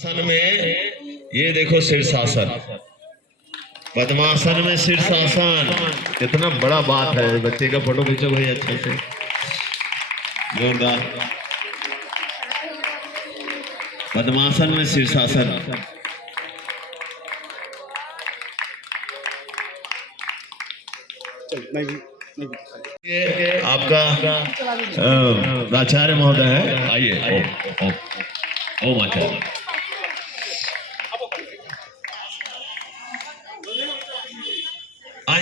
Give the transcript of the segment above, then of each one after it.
आसन में ये देखो शीर्षासन, पद्मासन में शीर्षासन, कितना बड़ा बात है। बच्चे का फोटो खींचो भाई अच्छे से, जोरदार। पद्मासन में शीर्षासन, ये आपका प्राचार्य महोदय है, आइए। ओम आचार्य,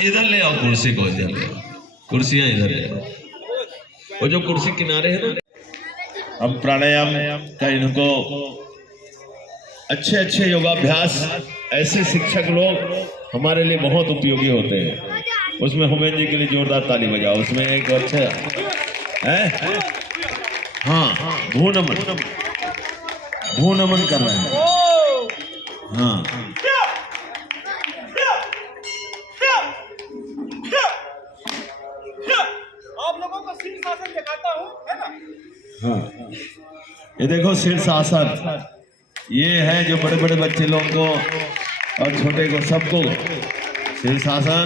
इधर ले आओ कुर्सी को, इधर ले आओ कुर्सियां, इधर ले आओ। वो जो कुर्सी किनारे है ना, हम प्राणायाम का इनको अच्छे अच्छे योगाभ्यास, ऐसे शिक्षक लोग हमारे लिए बहुत उपयोगी होते हैं। उसमें हुमैन जी के लिए जोरदार ताली बजाओ। उसमें एक अच्छा है, हाँ, भू नमन कर रहे हैं। हाँ, आप लोगों को शीर्षासन दिखाता हूँ, है ना? हाँ, ये देखो शीर्षासन, ये है जो बड़े बड़े बच्चे लोगों को और छोटे को सबको शीर्षासन।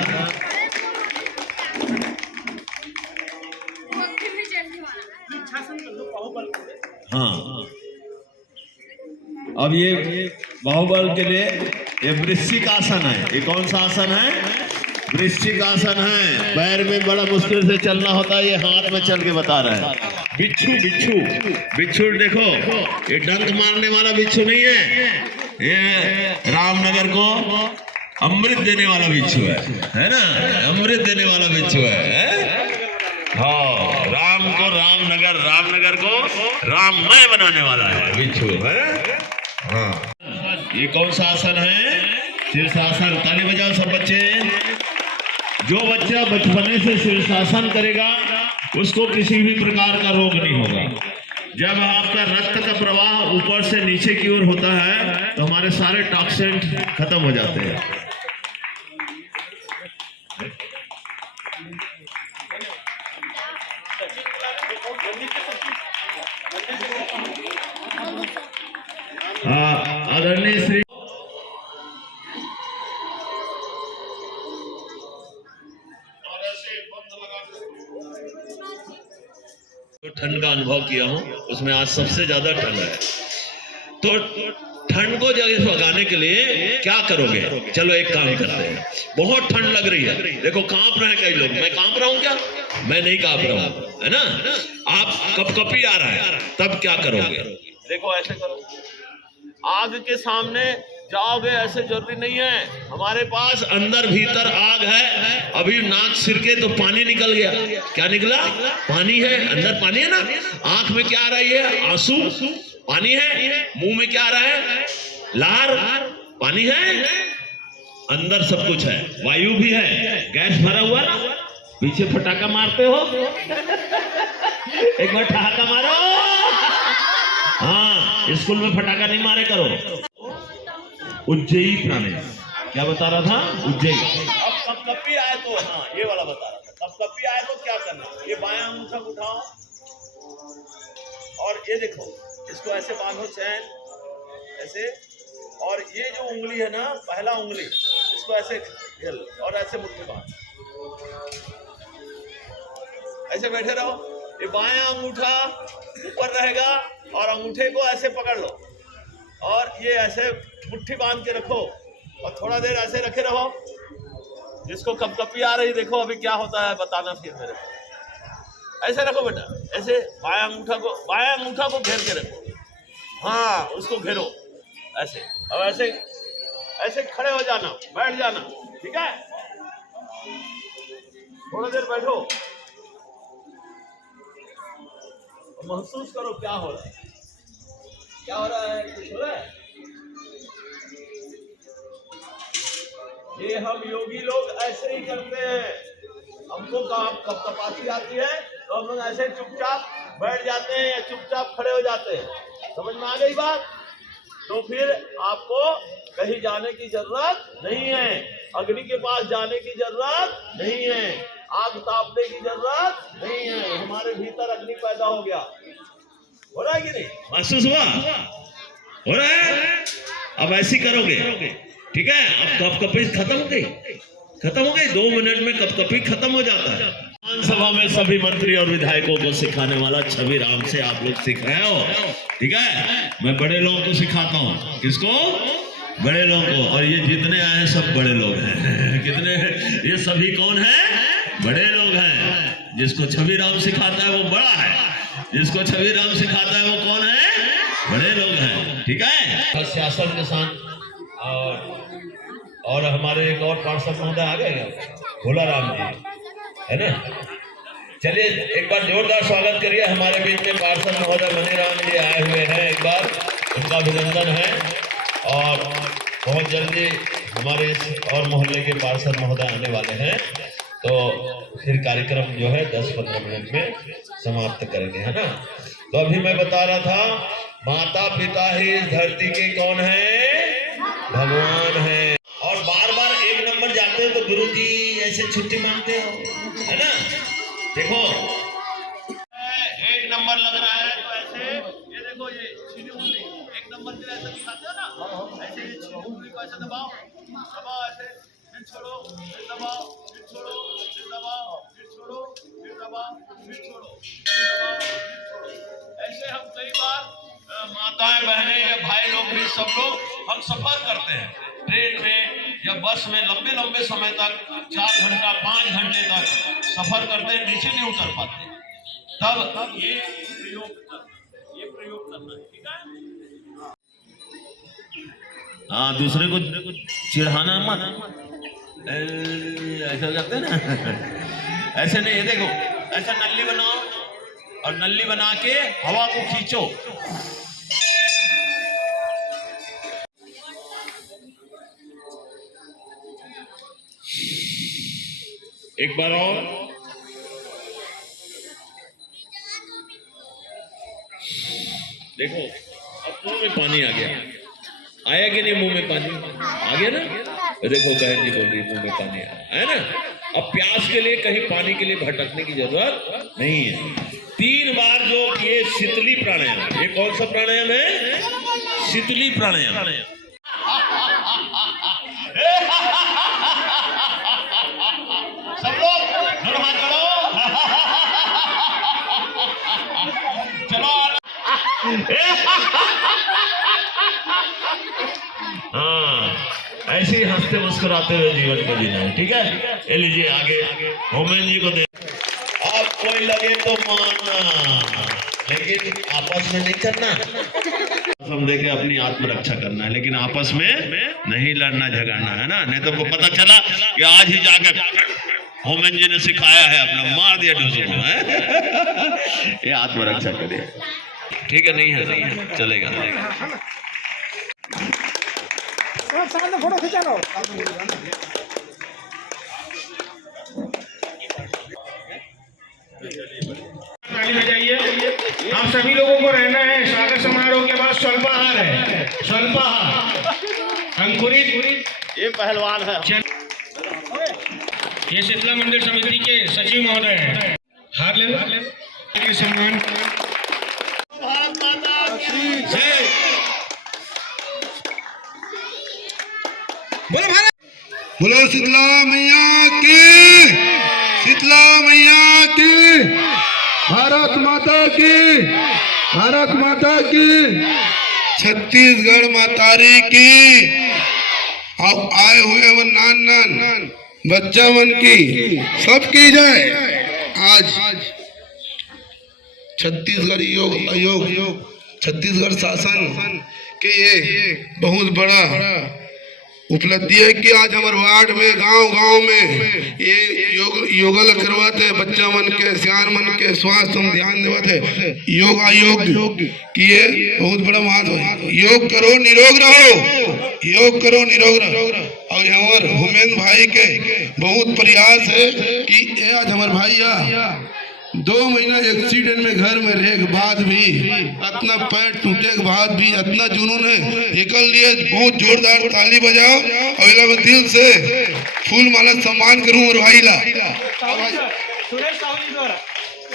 हाँ, अब ये बाहुबल के लिए ये वृश्चिक आसन है। ये कौन सा आसन है? वृश्चिक आसन है। पैर में बड़ा मुश्किल से चलना होता है, ये हाथ में चल के बता रहा है। बिच्छू देखो, ये डंक मारने वाला बिच्छू नहीं है, ये रामनगर को अमृत देने वाला बिच्छू है ना? अमृत देने वाला बिच्छू है। हाँ, रामनगर को राममय बनाने वाला है बिच्छू, है। हाँ, ये कौन सा आसन है? शीर्षासन। ताली बजाओ सब बच्चे। जो बच्चा बचपने से शीर्षासन करेगा उसको किसी भी प्रकार का रोग नहीं होगा। जब आपका रक्त का प्रवाह ऊपर से नीचे की ओर होता है तो हमारे सारे टॉक्सिन खत्म हो जाते हैं। आदरणीय श्री ठंड का अनुभव किया हूं, उसमें आज सबसे ज्यादा ठंड है। तो ठंड को जगह भगाने के लिए क्या करोगे? चलो एक काम करते हैं। बहुत ठंड लग रही है, देखो कांप रहे हैं कई लोग। मैं कांप रहा हूं क्या? मैं नहीं कांप रहा हूं, है ना? आप कपकपी आ रहा है, तब क्या करोगे? देखो ऐसे करो, आग के सामने जाओगे ऐसे जरूरी नहीं है। हमारे पास अंदर भीतर आग है। अभी नाक सिरके तो पानी निकल गया। क्या निकला? पानी है, अंदर पानी है ना। आंख में क्या आ रही है? आंसू, पानी है। मुंह में क्या आ रहा है? लार, पानी है। अंदर सब कुछ है, वायु भी है, गैस भरा हुआ ना। पीछे फटाका मारते हो, एक बार ठहाका मारो। हाँ, स्कूल में फटाका नहीं मारे करो। उज्जयी प्राणायाम, क्या बता रहा था? उज्जयी। अब कपकपी आए तो, हाँ, ये वाला बता रहा था। कपकपी आए तो क्या करना? ये बायां अंगूठा उठाओ और ये देखो, इसको ऐसे बांधो चैन, ऐसे। और ये जो उंगली है ना, पहला उंगली, इसको ऐसे घेर लो और ऐसे मुट्ठी बांध, ऐसे बैठे रहो। ये बायां अंगूठा ऊपर रहेगा और अंगूठे को ऐसे पकड़ लो और ये ऐसे मुट्ठी बांध के रखो और थोड़ा देर ऐसे रखे रहो। जिसको कपकपी आ रही, देखो अभी क्या होता है, बताना फिर मेरे को। ऐसे रखो बेटा, ऐसे बायां अंगूठा को घेर के रखो। हाँ, उसको घेरो ऐसे। अब ऐसे खड़े हो जाना, बैठ जाना, ठीक है? थोड़ा देर बैठो, महसूस करो क्या हो रहा है। क्या हो रहा है? कुछ हो रहा है? ये हम योगी लोग ऐसे ही करते हैं। हमको कपकपाती आती है तो हम लोग ऐसे चुपचाप बैठ जाते हैं या चुपचाप खड़े हो जाते हैं। समझ में आ गई बात? तो फिर आपको कहीं जाने की जरूरत नहीं है, अग्नि के पास जाने की जरूरत नहीं है, आग तापने की जरूरत नहीं है। हमारे भीतर अग्नि पैदा हो गया। हो रहा है कि नहीं? महसूस हुआ? हो रहा है? अब ऐसी करोगे, ठीक है? अब कपकपी खत्म हो गई, 2 मिनट में कपकपी खत्म हो जाता है। विधानसभा में सभी मंत्री और विधायकों को सिखाने वाला छवि राम से आप लोग सीख रहे हो, ठीक है? मैं बड़े लोगों को सिखाता हूँ। किसको? बड़े लोगों को। और ये जितने आए हैं सब बड़े लोग हैं। कितने? ये सभी कौन है? बड़े लोग हैं। जिसको छवि राम सिखाता है वो बड़ा है, जिसको छवि राम सिखाता है वो कौन है? बड़े लोग हैं, ठीक है? सियासत के साथ और हमारे एक और पार्षद महोदय आ गए, भोला राम जी, है ना? चलिए एक बार जोरदार स्वागत करिए। हमारे बीच में पार्षद महोदय मनीराम जी आए हुए हैं, एक बार उनका अभिनंदन है। और बहुत जल्दी हमारे इस और मोहल्ले के पार्षद महोदय आने वाले हैं, तो फिर कार्यक्रम जो है 10-15 मिनट में समाप्त करेंगे, है ना? तो अभी मैं बता रहा था, माता पिता ही इस धरती के कौन है? भगवान है। और बार बार 1 नंबर जाते हो तो गुरु जी ऐसे छुट्टी मांगते हो, है ना? देखो 1 नंबर लग रहा है तो ऐसे ये देखो, ये सीधी उंगली 1 नंबर के ऐसे दिखाते हो ना, ऐसे ये सीधी उंगली को ऐसे दबाओ, ऐसे, फिर छोड़ो, फिर दबाओ, फिर छोड़ो, फिर दबाओ, फिर छोड़ो, फिर दबाओ, फिर छोड़ो, फिर दबाओ, फिर छोड़ो। ऐसे हम कई बार माताएं बहनें या भाई लोग भी सब लोग हम सफर करते हैं ट्रेन में या बस में, लंबे लंबे समय तक 4 घंटा 5 घंटे तक सफर करते हैं, नीचे नहीं उतर पाते। तब ये प्रयोग करना है, ठीक है? हाँ, दूसरे को चिढ़ाना मत, ऐसा करते ना। ऐसे नहीं, ये देखो ऐसा नल्ली बनाओ और नल्ली बना के हवा को खींचो। एक बार और, देखो अब मुंह में पानी आ गया, आया कि नहीं? मुंह में पानी आ गया ना? देखो कहीं नहीं बोल रही, मुंह में पानी आया, है ना? अब प्यास के लिए कहीं पानी के लिए भटकने की जरूरत नहीं है। 3 बार जो ये शीतली प्राणायाम, ये कौन सा प्राणायाम है? शीतली प्राणायाम। सब लोग चलो हाँ, ऐसे ही हंसते मुस्कुराते हुए जीवन को जीना है, ठीक है? ये लीजिए आगे होमेन जी को दे। अब कोई लगे तो मानना, लेकिन आपस में नहीं करना। समझे के अपनी आत्मरक्षा करना है, लेकिन आपस में नहीं लड़ना झगड़ना, है ना? नहीं तो वो पता चला कि आज ही जाकर होमेन जी ने सिखाया है, अपना मार दिया ढूंढ में। ये आत्मरक्षा करिए, ठीक है? नहीं है, चलेगा। फोटो खिंचा लो। ताली बजाइए। आप सभी लोगों को रहना है। स्वागत समारोह के बाद स्वल्पाहार है, स्वल्पाहार अंकुरित। ये पहलवान है। ये शीतला मंदिर समिति के सचिव महोदय हैं। हार ले लो सम्मान। भारत माता की जय। बोलो भारत, बोलो शीतला मैया की, शीतला मैया की, भारत माता की, भारत माता की, छत्तीसगढ़ मातारी की। अब आए हुए वो नान बच्चा मन की सबकी जय। आज छत्तीसगढ़ योग आयोग, छत्तीसगढ़ शासन के ये बहुत बड़ा उपलब्धि है कि आज हमारे वार्ड में गांव में ये योगा करवाते बच्चा मन के, सियान मन के स्वास्थ्य हम ध्यान देवते। योग आयोग की ये बहुत बड़ा महत्व है। योग करो निरोग रहो, योग करो निरोग रहो। और हमारे हुमेन भाई के बहुत प्रयास है कि आज हमारे भाई 2 महीना एक्सीडेंट में घर में रहे के बाद भी, इतना पैर टूटे के बाद भी इतना जुनून है निकल लिए। बहुत जोरदार ताली बजाओ और मैं दिल से फूल माला सम्मान करूं और भाई ला।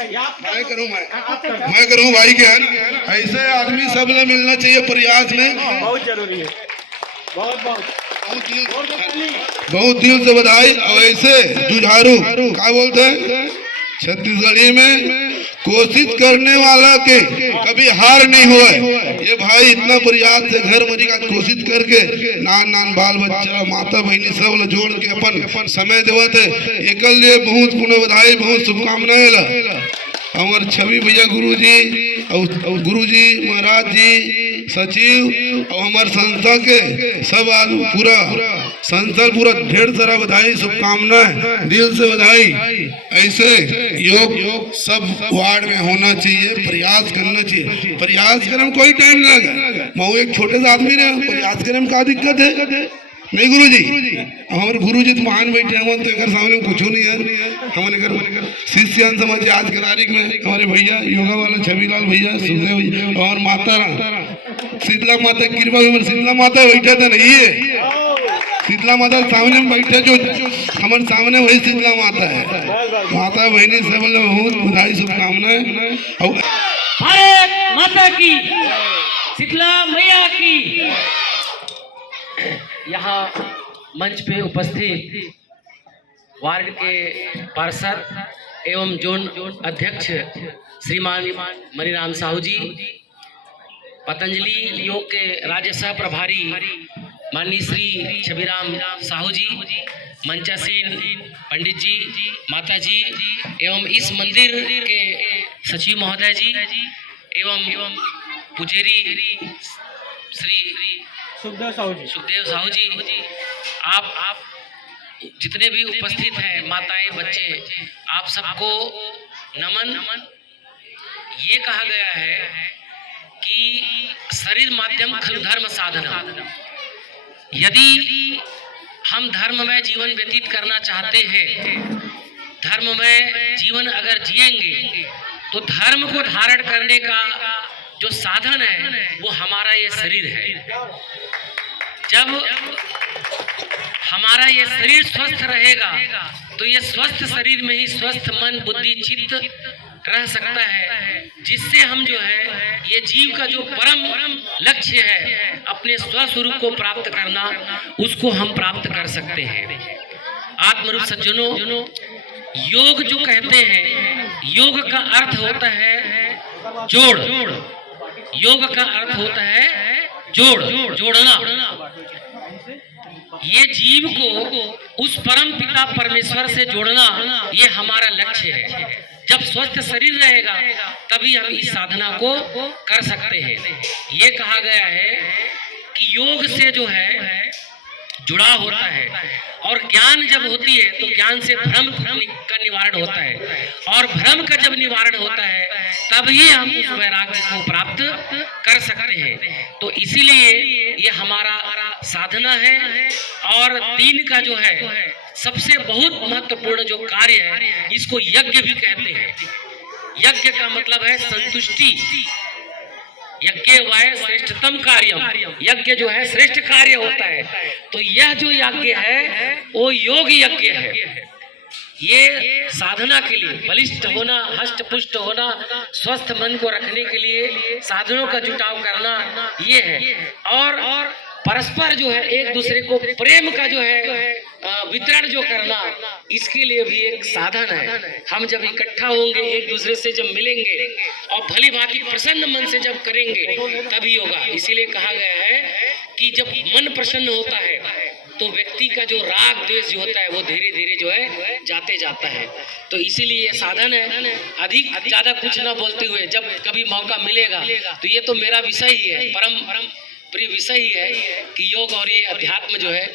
मैं करूँ भाई क्या है ना, ऐसे आदमी सब ने मिलना चाहिए प्रयास में। बहुत जरूरी है, बहुत बहुत बहुत दिल से बधाई। और ऐसे जुझारू क्या बोलते हैं छत्तीसगढ़ी में, कोशिश करने वाला के कभी हार नहीं हुआ। ये भाई इतना प्रयास से घर मरी का कोशिश करके नान बाल बच्चा माता बहनी सब ला जोड़ के अपन समय देवत है। एक लिए बहुत पुनः बधाई, बहुत शुभकामनाएं। हमारे छवि भैया गुरुजी महाराज जी सचिव और हमारे संस्था के सब आदमी पूरा संस्था पूरा ढेर सारा बधाई शुभकामनाएं, दिल से बधाई। ऐसे योग सब वार्ड में होना चाहिए, प्रयास करना चाहिए। प्रयास करने में कोई टाइम नहीं लगा। मैं एक छोटे से आदमी रहे, प्रयास करने में क्या दिक्कत है नहीं गुरुजी। हमारे गुरुजी तो महान बैठे हैं, तो एक सामने में कुछ नहीं है। हमारे घर शिष्य समाज आज की तारीख में हमारे भैया योगा वाला छविलाल भैया, सुखदेव भैया और माता शीतला माता की कृपा में शीतला माता बैठा था नहीं है। शीतला माता सामने में बैठे, जो हमारे सामने वही शीतला माता है। माता बहनी सब बहुत बधाई शुभकामनाएं। भारत माता की, शीतला मैया की। यहाँ मंच पे उपस्थित वार्ड के पार्षद एवं जोन अध्यक्ष श्रीमान मणिराम साहू जी, पतंजलि योग के राज्य सह प्रभारी माननीय श्री छबिराम साहू जी, मंचासीन पंडित जी, माता जी एवं इस मंदिर के सचिव महोदय जी एवं पुजेरी श्री सुखदेव साहू जी, आप जितने भी उपस्थित हैं, माताएं बच्चे, आप सबको नमन। ये कहा गया है कि शरीर माध्यम खलु धर्म साधना। यदि हम धर्ममय जीवन व्यतीत करना चाहते हैं, धर्ममय जीवन अगर जिएंगे, तो धर्म को धारण करने का जो साधन है वो हमारा ये शरीर है। जब हमारा ये शरीर स्वस्थ रहेगा तो ये स्वस्थ शरीर में ही स्वस्थ मन बुद्धि चित्त रह सकता है, जिससे हम जो है ये जीव का जो परम लक्ष्य है अपने स्वस्वरूप को प्राप्त करना, उसको हम प्राप्त कर सकते हैं। आत्मरूप सज्जनों, योग जो कहते हैं, योग का अर्थ होता है जोड़। योग का अर्थ होता है जोड़ना। ये जीव को उस परम पिता परमेश्वर से जोड़ना, ये हमारा लक्ष्य है। जब स्वस्थ शरीर रहेगा तभी हम इस साधना को कर सकते हैं। ये कहा गया है कि योग से जो है जुड़ा होता है, और ज्ञान जब होती है तो ज्ञान से भ्रम का निवारण होता है, और भ्रम का जब निवारण होता है तभी हम उस वैराग्य को प्राप्त कर सकते हैं। तो इसीलिए ये हमारा साधना है। और तीन का जो है सबसे बहुत महत्वपूर्ण जो कार्य है, इसको यज्ञ भी कहते हैं। यज्ञ का मतलब है संतुष्टि। यज्ञ वह श्रेष्ठतम कार्यम, यज्ञ जो है श्रेष्ठ कार्य होता है। तो यह जो यज्ञ है वो योग यज्ञ है। ये साधना के लिए बलिष्ठ होना, हष्ट पुष्ट होना, स्वस्थ मन को रखने के लिए साधनों का जुटाव करना, ये है। और परस्पर जो है एक दूसरे को प्रेम का जो है वितरण जो करना, इसके लिए भी एक साधन है। हम जब इकट्ठा होंगे, एक दूसरे से जब मिलेंगे और भली भांति प्रसन्न मन से जब करेंगे तभी होगा। इसीलिए कहा गया है कि जब मन प्रसन्न होता है तो व्यक्ति का जो राग द्वेष जो होता है वो धीरे धीरे जो है जाते जाता है। तो इसीलिए ये साधन है। अधिक ज्यादा कुछ न बोलते हुए, जब कभी मौका मिलेगा तो ये तो मेरा विषय ही है, परम प्रिय विषय ही है कि योग और ये अध्यात्म जो है,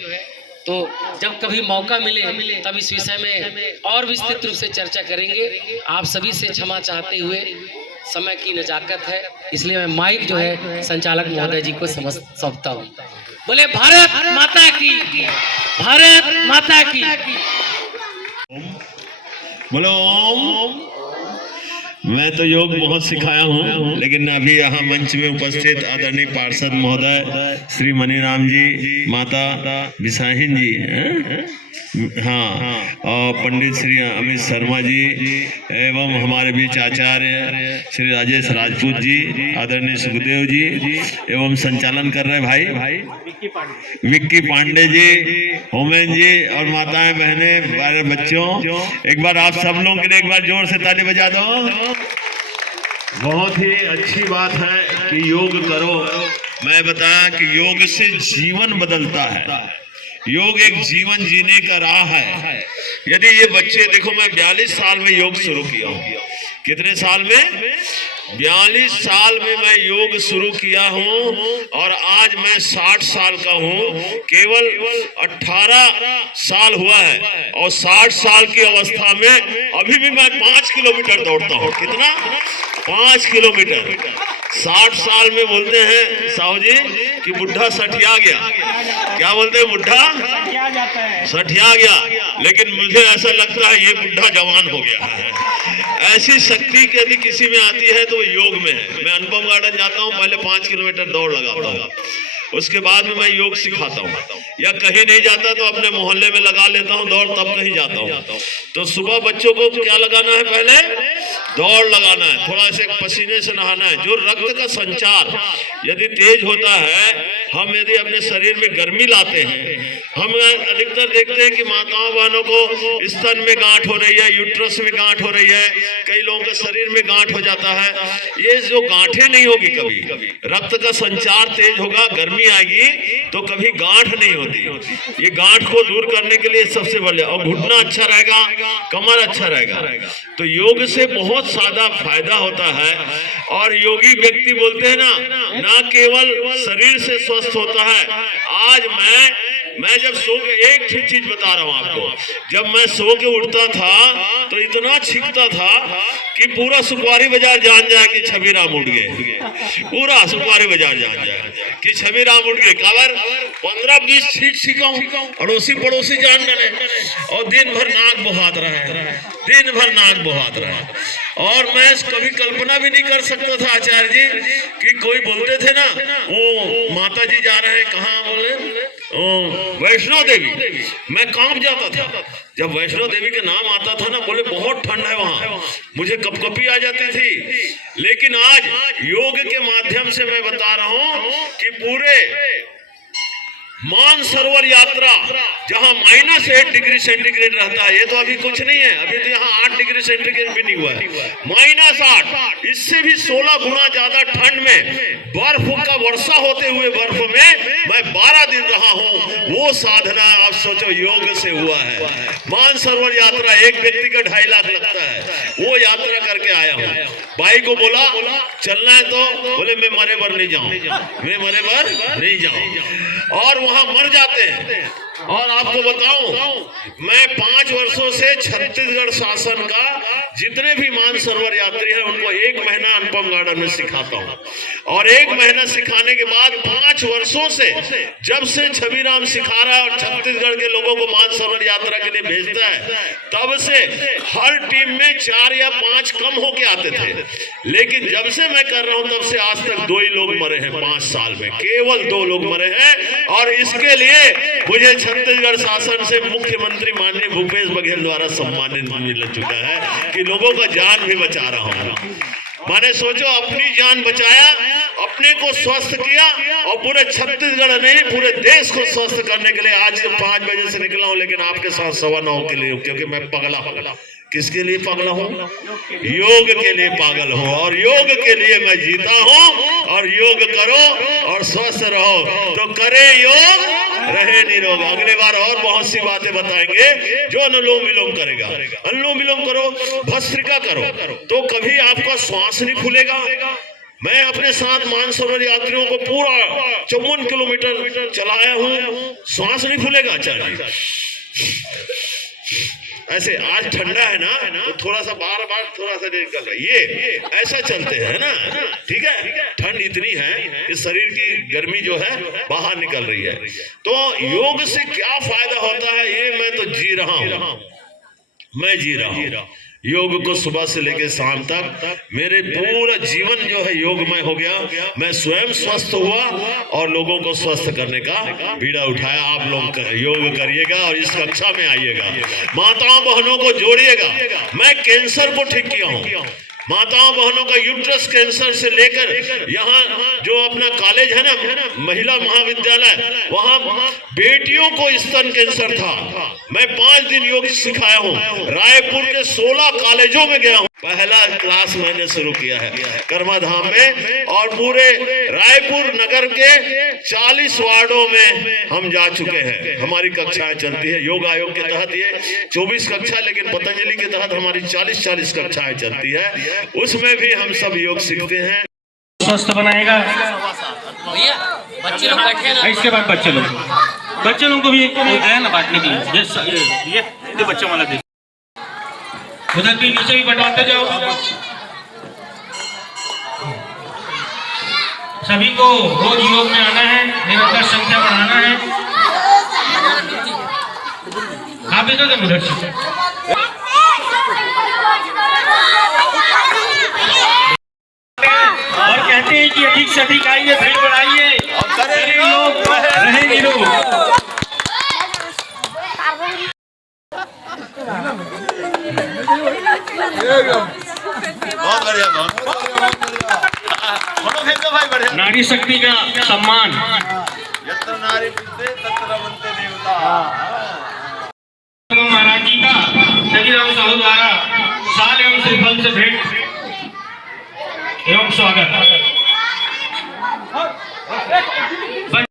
तो जब कभी मौका मिले तब इस विषय में और विस्तृत रूप से चर्चा करेंगे। आप सभी से क्षमा चाहते हुए, समय की नजाकत है इसलिए मैं माइक जो है संचालक महोदय जी को सौंपता हूँ। बोले भारत माता की, भारत माता की। बोलो ओम मैं तो योग बहुत सिखाया हूँ, लेकिन अभी यहाँ मंच में उपस्थित आदरणीय पार्षद महोदय श्री मनीराम जी, माता बिसाहिन जी, हाँ, और पंडित श्री अमित शर्मा जी, एवं हमारे बीच आचार्य श्री राजेश राजपूत जी, आदरणीय सुखदेव जी, एवं संचालन कर रहे भाई विक्की पांडे जी, होमेन जी, और माताएं बहनें, बारे बच्चों, एक बार आप सब लोगों के लिए एक बार जोर से ताली बजा दो। बहुत ही अच्छी बात है कि योग करो। मैं बताया कि योग से जीवन बदलता है, योग एक जीवन जीने का राह है। यदि ये बच्चे देखो, मैं 42 साल में योग शुरू किया हूँ। कितने साल में? 42 साल में मैं योग शुरू किया हूँ, और आज मैं 60 साल का हूँ। केवल 18 साल हुआ है, और 60 साल की अवस्था में अभी भी मैं 5 किलोमीटर दौड़ता हूँ। कितना? 5 किलोमीटर। 60 साल में बोलते हैं साहू जी कि बुढ़ा सठिया गया। क्या बोलते हैं? बुढ़ा सठिया गया। लेकिन मुझे ऐसा लगता है ये बुढ़ा जवान हो गया है। ऐसी शक्ति यदि किसी में आती है तो योग में है। मैं अनुपम गार्डन जाता हूँ, पहले 5 किलोमीटर दौड़ लगाता हूँ, उसके बाद में मैं योग सिखाता हूँ, या कहीं नहीं जाता तो अपने मोहल्ले में लगा लेता हूँ दौड़, तब कहीं जाता हूँ। तो सुबह बच्चों को क्या लगाना है? पहले दौड़ लगाना है, थोड़ा से पसीने से नहाना है। जो रक्त का संचार यदि तेज होता है, हम यदि अपने शरीर में गर्मी लाते हैं, हम अधिकतर देखते हैं कि माताओं बहनों को स्तन में गांठ हो रही है, यूट्रस में गांठ हो रही है, कई लोगों के शरीर में गांठ हो जाता है। ये जो गांठें नहीं होगी, कभी रक्त का संचार तेज होगा, गर्मी आएगी, तो कभी गांठ नहीं होती। ये गांठ को दूर करने के लिए सबसे बढ़िया, और घुटना अच्छा रहेगा, कमर अच्छा रहेगा। तो योग से बहुत ज्यादा फायदा होता है। और योगी व्यक्ति बोलते हैं ना केवल शरीर से स्वस्थ होता है। आज मैं जब सो के, एक चीज बता रहा हूँ आपको, जब मैं सो के उठता था तो इतना छिकता था कि पूरा सुखवारी बाजार जान जाए कि छवि राम उठ गए। पूरा सुखवारी बाजार जान जाए कि छवि राम उठ गए। काबर 15-20 छींक छिका हूँ, अड़ोसी पड़ोसी जान डाले, और दिन भर नाक बहात रहा है, दिन भर नाक बहात रहा है। और मैं कभी कल्पना भी नहीं कर सकता था आचार्य जी कि कोई बोलते थे ना, वो माता जी जा रहे हैं, कहाँ बोले? वैष्णो देवी। मैं कांप जाता था जब वैष्णो देवी के नाम आता था ना, बोले बहुत ठंड है वहां, मुझे कपकपी आ जाती थी। लेकिन आज योग के माध्यम से मैं बता रहा हूं कि पूरे मानसरोवर यात्रा जहां -8 डिग्री सेंटीग्रेड रहता है, ये तो अभी कुछ नहीं है, अभी तो यहाँ 8 डिग्री सेंटीग्रेड भी नहीं हुआ है, -8, इससे भी 16 गुना ज्यादा ठंड में बर्फ का वर्षा होते हुए बर्फ में मैं 12 दिन रहा हूँ। वो साधना आप सोचो योग से हुआ है। मानसरोवर यात्रा एक व्यक्ति का 2.5 लाख लगता है, वो यात्रा करके आया हूँ। भाई को बोला चलना है, तो बोले मैं मरे बर नहीं जाऊँ, मैं मरे बर नहीं जाऊँ, और वहां मर जाते हैं। और आपको बताऊं, मैं 5 वर्षों से छत्तीसगढ़ शासन का जितने भी मानसरोवर यात्री हैं उनको 1 महीना अनुपम गार्डन में सिखाता हूं। और 1 महीना सिखाने के बाद 5 वर्षों से, जब से छवि राम सिखा रहा है और छत्तीसगढ़ के लोगों को मानसरोवर यात्रा के लिए भेजता है, तब से हर टीम में 4 या 5 कम होके आते थे। लेकिन जब से मैं कर रहा हूं तब से आज तक 2 ही लोग मरे हैं 5 साल में, केवल 2 लोग मरे हैं। और इसके लिए मुझे छत्तीसगढ़ शासन से मुख्यमंत्री माननीय भूपेश बघेल द्वारा सम्मानित मिल चुका है कि लोगों का जान भी बचा रहा हूँ। मैंने सोचो, अपनी जान बचाया, अपने को स्वस्थ किया, और पूरे छत्तीसगढ़ नहीं पूरे देश को स्वस्थ करने के लिए आज 5 बजे से निकला हूँ, लेकिन आपके साथ 9:15 के लिए, क्योंकि मैं पगला। किसके लिए पागल हूँ? योग के लिए पागल हूँ, और योग के लिए मैं जीता हूँ। और योग करो और स्वस्थ रहो, तो करे योग रहे निरोग। अगले बार और बहुत सी बातें बताएंगे। जो अनुलोम विलोम करेगा, अनुलोम विलोम करो, भस्त्रिका करो, तो कभी आपका श्वास नहीं खुलेगा। मैं अपने साथ मानसरोवर यात्रियों को पूरा 54 किलोमीटर चलाया हूँ, श्वास नहीं फूलेगा आचार्य। ऐसे आज ठंडा है ना, तो थोड़ा सा बार थोड़ा सा निकल रहा है, ये ऐसा चलते हैं ना, ठीक है। ठंड इतनी है कि शरीर की गर्मी जो है बाहर निकल रही है। तो योग से क्या फायदा होता है, ये मैं तो जी रहा हूँ, मैं जी रहा हूँ। योग को सुबह से लेकर शाम तक मेरे पूरा जीवन जो है योगमय हो गया। मैं स्वयं स्वस्थ हुआ और लोगों को स्वस्थ करने का बीड़ा उठाया। आप लोग योग करिएगा और इस कक्षा में आइएगा, माताओं बहनों को जोड़िएगा। मैं कैंसर को ठीक किया हूँ, माताओं बहनों का यूट्रस कैंसर से लेकर यहाँ जो अपना कॉलेज है ना, महिला महाविद्यालय, वहाँ बेटियों को स्तन कैंसर था। मैं 5 दिन योग सिखाया हूँ। रायपुर के 16 कॉलेजों में गया हूँ। पहला क्लास मैंने शुरू किया है कर्माधाम में, और पूरे रायपुर नगर के 40 वार्डों में हम जा चुके हैं। हमारी कक्षाएं चलती है योग आयोग के तहत, ये 24 कक्षा, लेकिन पतंजलि के तहत हमारी 40 कक्षाएं चलती है। उसमें भी हम सब योग सीखते हैं। स्वस्थ बनाएगा। भैया बच्चे लोग बैठे ना, इसके बाद बच्चे लोगों को भी गया ना बांटने के लिए। ये बच्चों वाला दे, उधर भी नीचे भी बंटवाते जाओ। सभी को रोज योग में आना है, निरंतर संख्या बढ़ाना है। आप इधर से उधर से और कहते हैं कि अधिक से अधिक आइए, भीड़ बढ़ाइए, शरीर योग रहे निरोग। बहुत बढ़िया, बढ़िया। नारी शक्ति का सम्मान। यत्र नारी विद्ये तत्र रमन्ते देवता। महाराज जी का सजीराम साहू द्वारा साल एवं श्रीफल से भेंट एवं स्वागत।